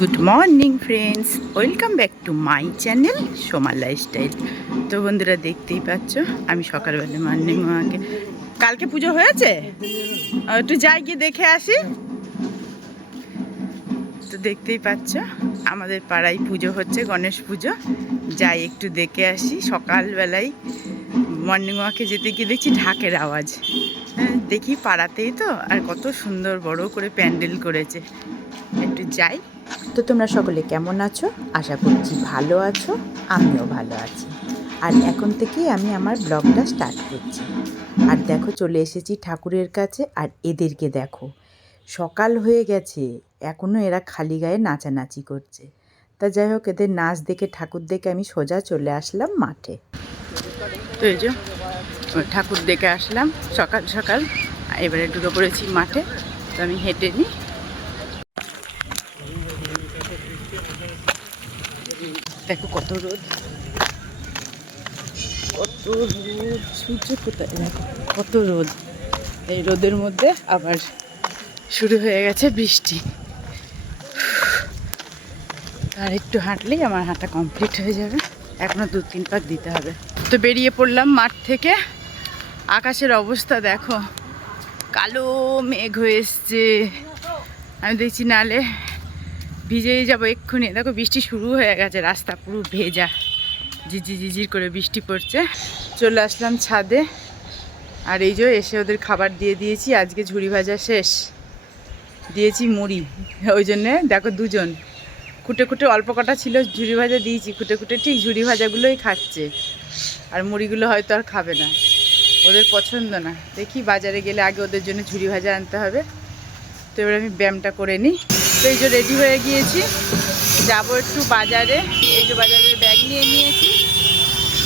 Good morning friends, welcome back to my channel সোমার lifestyle. তো বন্ধুরা, দেখতেই পাচ্ছ আমি সকালবেলা মর্নিং ওয়াকে, কালকে পুজো হয়েছে, একটু যাই গিয়ে দেখে আসি। তো দেখতেই পাচ্ছ আমাদের পাড়ায় পুজো হচ্ছে, গণেশ পুজো। যাই একটু দেখে আসি। সকালবেলায় মর্নিং ওয়াকে যেতে গিয়ে দেখছি ঢাকের আওয়াজ। দেখি পাড়াতেই তো, আর কত সুন্দর বড় করে প্যান্ডেল করেছে। একটু যাই। তো তোমরা সকলে কেমন আছো? আশা করছি ভালো আছো, আমিও ভালো আছি। আর এখন থেকেই আমি আমার ব্লগটা স্টার্ট করছি। আর দেখো, চলে এসেছি ঠাকুরের কাছে। আর এদেরকে দেখো, সকাল হয়ে গেছে, এখনও এরা খালি গায়ে নাচানাচি করছে। তা যাই হোক, এদের নাচ দেখে, ঠাকুর দেখে আমি সোজা চলে আসলাম মাঠে। তো এই যে ঠাকুর দেখে আসলাম সকাল সকাল, এবারে ঢুকে পড়েছি মাঠে। তো আমি হেঁটে নিই। দেখো কত রোদ, কত রোদ, সূর্য কোথায়, দেখো কত রোদ। এই রোদের মধ্যে আবার শুরু হয়ে গেছে বৃষ্টি। আর একটু হাঁটলেই আমার হাঁটা কমপ্লিট হয়ে যাবে, এখনো 2-3 পাক দিতে হবে। তো বেরিয়ে পড়লাম মাঠ থেকে। আকাশের অবস্থা দেখো, কালো মেঘ হয়ে এসছে। আমি দেখছি নালে ভিজেই যাবো এক্ষুনি। দেখো বৃষ্টি শুরু হয়ে গেছে, রাস্তা পুরো ভেজা, ঝিঝির ঝিঝির করে বৃষ্টি পড়ছে। চলে আসলাম ছাদে। আর এই যে এসে ওদের খাবার দিয়ে দিয়েছি। আজকে ঝুড়ি ভাজা শেষ, দিয়েছি মুড়ি। ওই জন্যে দেখো দুজন খুঁটে খুঁটে, অল্প কটা ছিল ঝুড়ি ভাজা দিয়েছি, খুঁটে খুঁটে ঠিক ঝুড়ি ভাজাগুলোই খাচ্ছে। আর মুড়িগুলো হয়তো আর খাবে না, ওদের পছন্দ না। দেখি বাজারে গেলে আগে ওদের জন্য ঝুড়ি ভাজা আনতে হবে। তো এবার আমি ব্যায়ামটা করে নিই। তো এই যে রেডি হয়ে গিয়েছি, যাবো একটু বাজারে। এই যে বাজারের ব্যাগ নিয়ে নিয়েছি,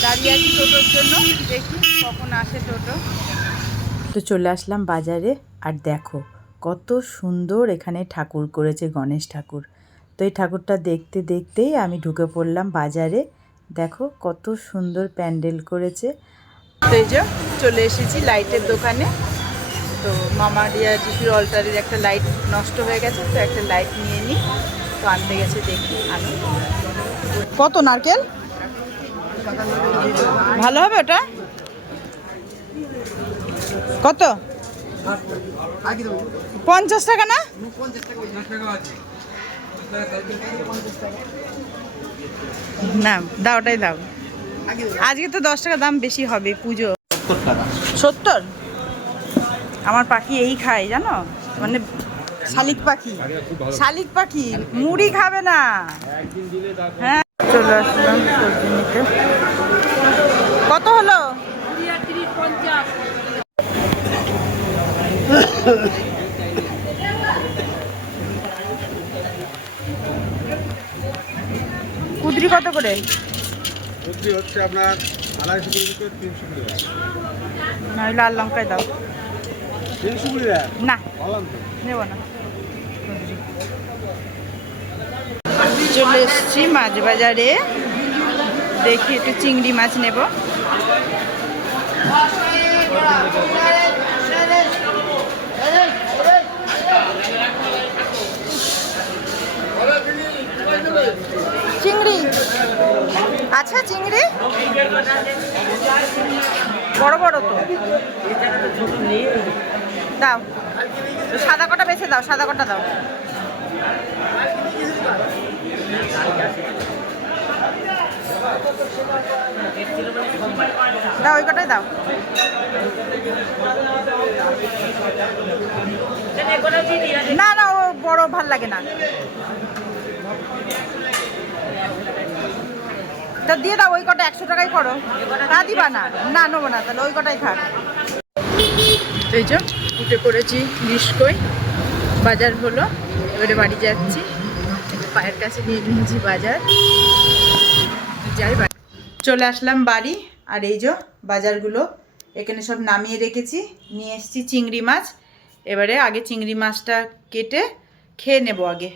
দাঁড়িয়ে আছি টোটোর জন্য, দেখি কখন আসে টোটো। তো চলে আসলাম বাজারে। আর দেখো কত সুন্দর এখানে ঠাকুর করেছে, গণেশ ঠাকুর। তো এই ঠাকুরটা দেখতে দেখতেই আমি ঢুকে পড়লাম বাজারে। দেখো কত সুন্দর প্যান্ডেল করেছে। তো এই যে চলে এসেছি লাইটের দোকানে। তো মামা ডিয়া জিপির অল্টারের একটা লাইট নষ্ট হয়ে গেছে, তো একটা লাইট নিয়ে নিই। তো আনতে গেছে, দেখি আনো। কত নারকেল ভালো হবে ওটা? কত? 50 টাকা না? না দাও, ওটাই দাও। আজকে তো 10 টাকা দাম বেশি হবে, পুজো। 70? আমার পাখি এই খায় জানো, মানে শালিক পাখি। শালিক পাখি মুড়ি খাবে না। হ্যাঁ, চলে আসলাম সবজি নিতে। কত হলো? কুদরি কত করে? কুদরি হচ্ছে আপনার 250 করে 300 টাকা। না, লাল লঙ্কায় দাও। 300 টাকা না, বললাম তো, নেব না। চলে এসছি মাছ বাজারে, দেখি একটু চিংড়ি মাছ নেব। চিংড়ি আচ্ছা, চিংড়ি বড় বড় তো দাও। সাদা কটা বেছে দাও, সাদা কটা দাও। দাও, ওই কটাই দাও। না না, ও বড় ভাল লাগে না। তা দিয়ে দাও, ওই কটা 100 টাকাই করো। তা দিবা না? না নেবো না, তাহলে ওই কটাই থাক। এই যে উঠে পড়েছি লিস্কই, বাজার হলো, এবারে বাড়ি যাচ্ছি। পায়ের কাছে নিয়ে নিয়েছি বাজার, যাই বাড়ি। চলে আসলাম বাড়ি। আর এই যে বাজারগুলো এখানে সব নামিয়ে রেখেছি, নিয়ে এসেছি চিংড়ি মাছ। এবারে আগে চিংড়ি মাছটা কেটে খেয়ে নেব। আগে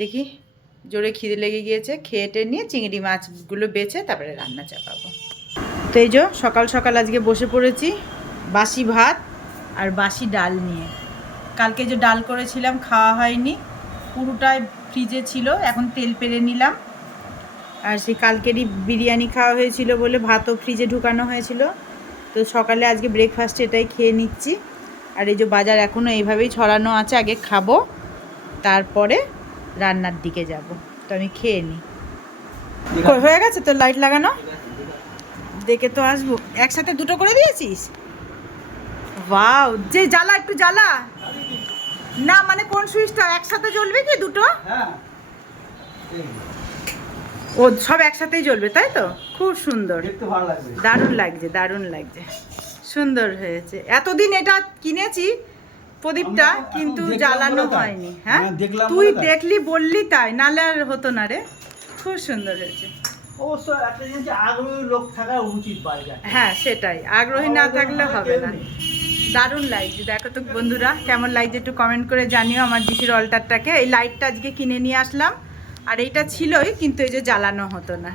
দেখি, জোরে খিদে লেগে গিয়েছে, খেয়েটে নিয়ে চিংড়ি মাছগুলো বেছে তারপরে রান্না চাপাবো। তো এই যে সকাল সকাল আজকে বসে পড়েছি বাসি ভাত আর বাসি ডাল নিয়ে। কালকে যে ডাল করেছিলাম খাওয়া হয়নি, পুরোটাই ফ্রিজে ছিল, এখন তেল পেরে নিলাম। আর সেই কালকেরই বিরিয়ানি খাওয়া হয়েছিল বলে ভাতও ফ্রিজে ঢুকানো হয়েছিল, তো সকালে আজকে ব্রেকফাস্ট এটাই খেয়ে নিচ্ছি। আর এই যে বাজার এখনও এইভাবেই ছড়ানো আছে, আগে খাবো তারপরে রান্নার দিকে যাব। তো আমি খেয়ে নিই। হয়ে গেছে তো লাইট লাগানো, দেখে তো আসবো। একসাথে দুটো করে দিয়েছিস? ওয়াও, যে জ্বালা একটু জ্বালা না, মানে কোন সুইচটা একসাথে জ্বলবে কি দুটো? ও সব একসাথেই জ্বলবে, তাই তো? খুব সুন্দর, দারুণ লাগছে, দারুণ লাগছে, সুন্দর হয়েছে। এতদিন এটা কিনেছি প্রদীপটা, কিন্তু জ্বালানো হয়নি। হ্যাঁ তুই দেখলি বললি তাই, নালে আর হতো না রে। খুব সুন্দর হয়েছে। অবশ্য একটা জিনিস আগ্রহী লোক থাকা উচিত বাড়িতে। হ্যাঁ সেটাই, আগ্রহী না থাকলে হবে না। দারুণ লাগছে। দেখো তো বন্ধুরা কেমন লাগছে একটু কমেন্ট করে জানিও আমার ডিসির অল্টারটাকে। এই লাইটটা আজকে কিনে নিয়ে আসলাম, আর এইটা ছিলই কিন্তু এই যে জ্বালানো হতো না।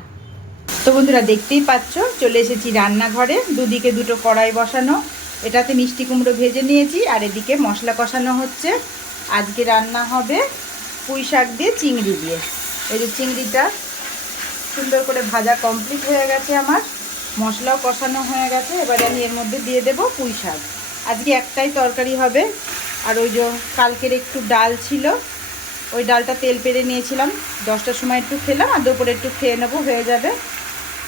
তো বন্ধুরা দেখতেই পাচ্ছ চলে এসেছি রান্নাঘরে। দুদিকে দুটো কড়াই বসানো, এটাতে মিষ্টি কুমড়ো ভেজে নিয়েছি, আর এদিকে মশলা কষানো হচ্ছে। আজকে রান্না হবে পুঁই শাক দিয়ে চিংড়ি দিয়ে। এই যে চিংড়িটা সুন্দর করে ভাজা কমপ্লিট হয়ে গেছে আমার, মশলাও কষানো হয়ে গেছে। এবারে আমি এর মধ্যে দিয়ে দেবো পুঁই শাক। আজকে একটাই তরকারি হবে। আর ওই যে কালকের একটু ডাল ছিল, ওই ডালটা তেল পেরে নিয়েছিলাম, 10টার সময় একটু খেলাম, আর দুপুরে একটু খেয়ে নেবো, হয়ে যাবে।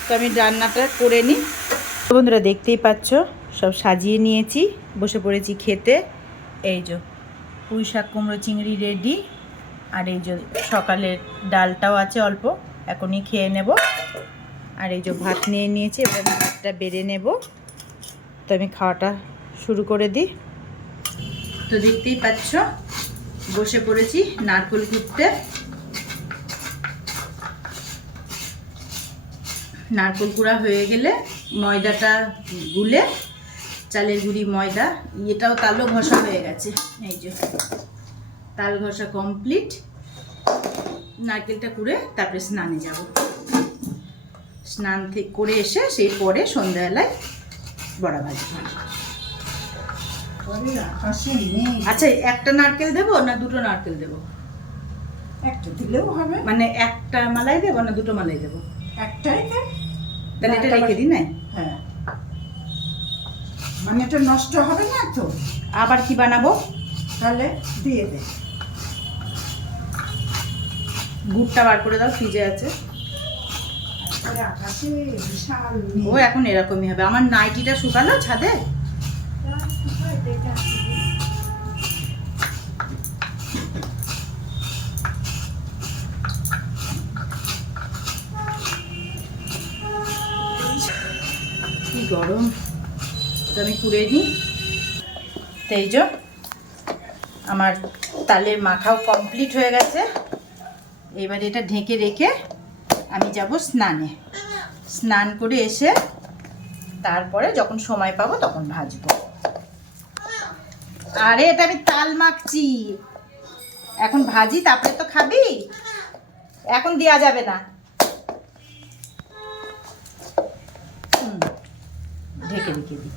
তো আমি রান্নাটা করে নিই। বন্ধুরা দেখতেই পাচ্ছ সব সাজিয়ে নিয়েছি, বসে পড়েছি খেতে। এই যে পুঁই শাক কুমড়ো চিংড়ি রেডি, আর এই যে সকালের ডালটাও আছে অল্প, এখনই খেয়ে নেব। আর এই যে ভাত নিয়ে নিয়েছি, এবার আমি ভাতটা বেড়ে নেব। তো আমি খাওয়াটা শুরু করে দিই। তো দেখতেই পাচ্ছ বসে পড়েছি নারকেল কুটতে। নারকেল কুড়া হয়ে গেলে ময়দাটা গুলে, চালের গুঁড়ি ময়দা, এটাও তালও ঘষা হয়ে গেছে। এই যে তাল ঘষা কমপ্লিট। নারকেলটা কুড়ে তারপরে স্নানে যাব। স্নান করে এসে সেই পরে সন্ধ্যাবেলায় বড়া ভাজবো। আচ্ছা একটা নারকেল দেবো না দুটো নারকেল দেবো? একটা দিলেও হবে। মানে একটা মালাই দেবো না দুটো মালাই দেবো? একটাই দে। তাহলে এটা রেখে দিই না? হ্যাঁ, মানে এটা নষ্ট হবে না তো। আবার কি বানাবো? তাহলে দিয়ে দে। গুড়টা বার করে দাও, ফ্রিজে আছে। আকাশে বিশাল ও এখন এরকমই হবে। আমার নাইটিটা শুকালো ছাদে। কি গরম, তো আমি কুড়ে নিই। তো এই যে আমার তালের মাখাও কমপ্লিট হয়ে গেছে। এবার এটা ঢেকে রেখে আমি যাব স্নানে। স্নান করে এসে তারপরে যখন সময় পাবো তখন ভাজবো। আরে এটা আমি তাল মাখছি, এখন ভাজি তারপরে তো খাবি, এখন দেওয়া যাবে না। ঢেকে রেখে দিই,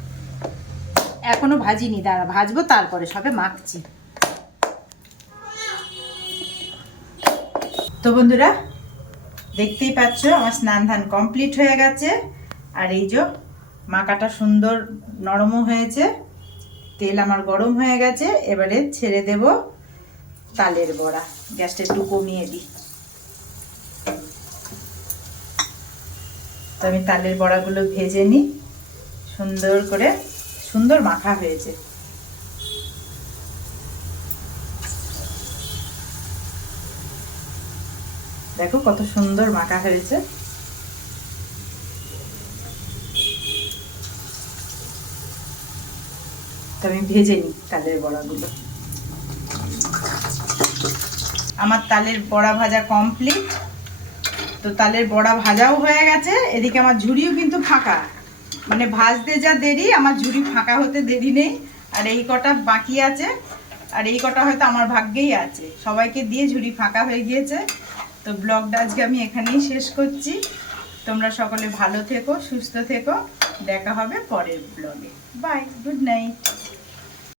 এখনো ভাজিনি, দাঁড়া ভাজবো তারপরে, সবে মাখছি। তো বন্ধুরা দেখতেই পাচ্ছ আমার স্নান ধান কমপ্লিট হয়ে গেছে। আর এই যে মাখাটা সুন্দর নরমও হয়েছে, তেল আমার গরম হয়ে গেছে। এবারে ছেড়ে দেব তালের বড়া। গ্যাসটা একটু কমিয়ে দিই। তো আমি তালের বড়াগুলো ভেজে নিই সুন্দর করে। সুন্দর মাখা হয়েছে। দেখো কত সুন্দর মাখা হয়েছে। তো আমি ভেজে নিই তালের বড়াগুলো। আমার তালের বড়া ভাজা কমপ্লিট। তো তালের বড়া ভাজাও হয়ে গেছে, এদিকে আমার ঝুড়িও কিন্তু ফাঁকা। মানে ভাজতে যা দেরি, আমার ঝুড়ি ফাঁকা হতে দেরি নেই। আর এই কটা বাকি আছে, আর এই কটা হয়তো আমার ভাগ্যেই আছে। সবাইকে দিয়ে ঝুড়ি ফাঁকা হয়ে গিয়েছে। তো ব্লগটা আজকে আমি এখানেই শেষ করছি। তোমরা সকলে ভালো থেকো, সুস্থ থেকো। দেখা হবে পরের ব্লগে। Bye, good night.